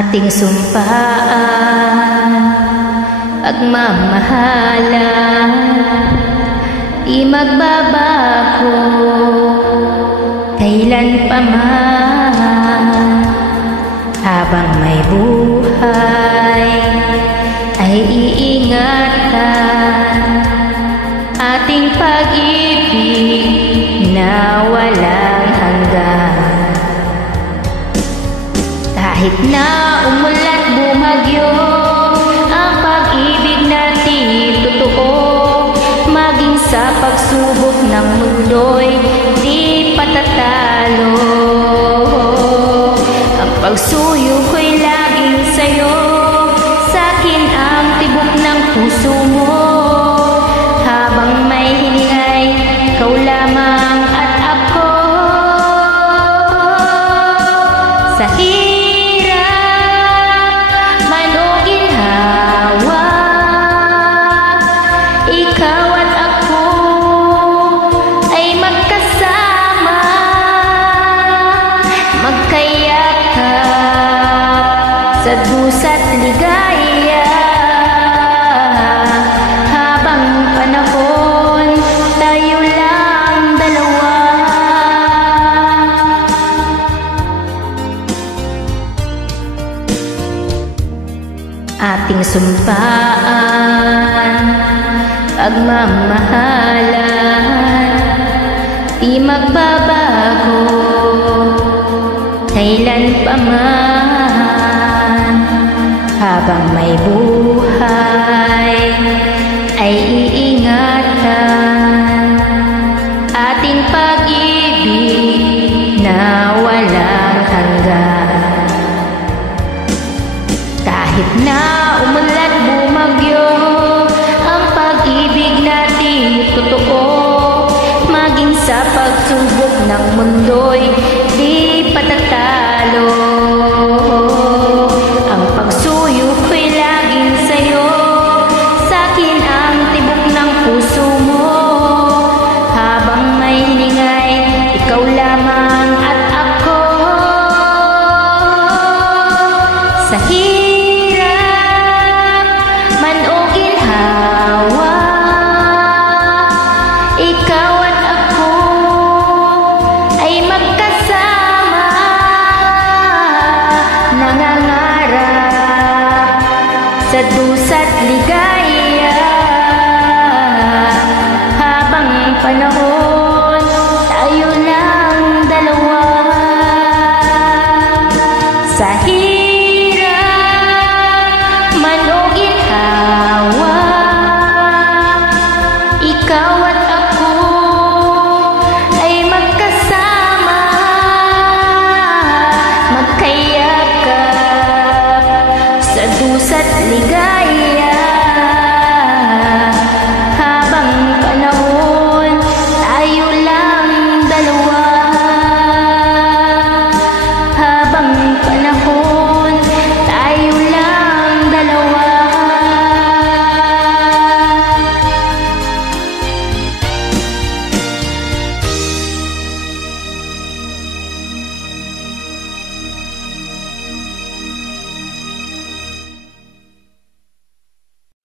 ating sumpaan, pagmamahalan, di magbabago kailan pa man. Habang may buhay ay iingatan ating pag-ibig na walang hanggan. Kahit na umulan bumagyo, ang pag-ibig natin totoo. Maging sa pagsubok ng mundo'y di patatalo. Ang pagsuyo ko'y laging sa'yo, sa'kin ang tibok ng puso mo. Habang may hiningay, ikaw lamang at ako. Sa ikaw at ako ay magkasama, magkayakap sa dusa't ligaya. Habang panahon, tayo lang dalawa. Ating sumpaan, pagmamahalan, di magbabago kailan pa man. Habang may buhay ay iingatan ating pag-ibig na walang hanggan. Kahit na umulan bumagyo, ang pag-ibig natin totoo. Maging sa pagsubok ng mundo'y di patatalo. Ang pagsuyo ko'y laging sa'yo, sa'kin ang tibok ng puso mo. Habang may hiningay, ikaw lamang at ako. Sa ikaw at ako ay magkasama, nangangarap sa dusa't ligaya. Habang panahon, tayo lang dalawa. Sa hirap man o ginhawa, ikaw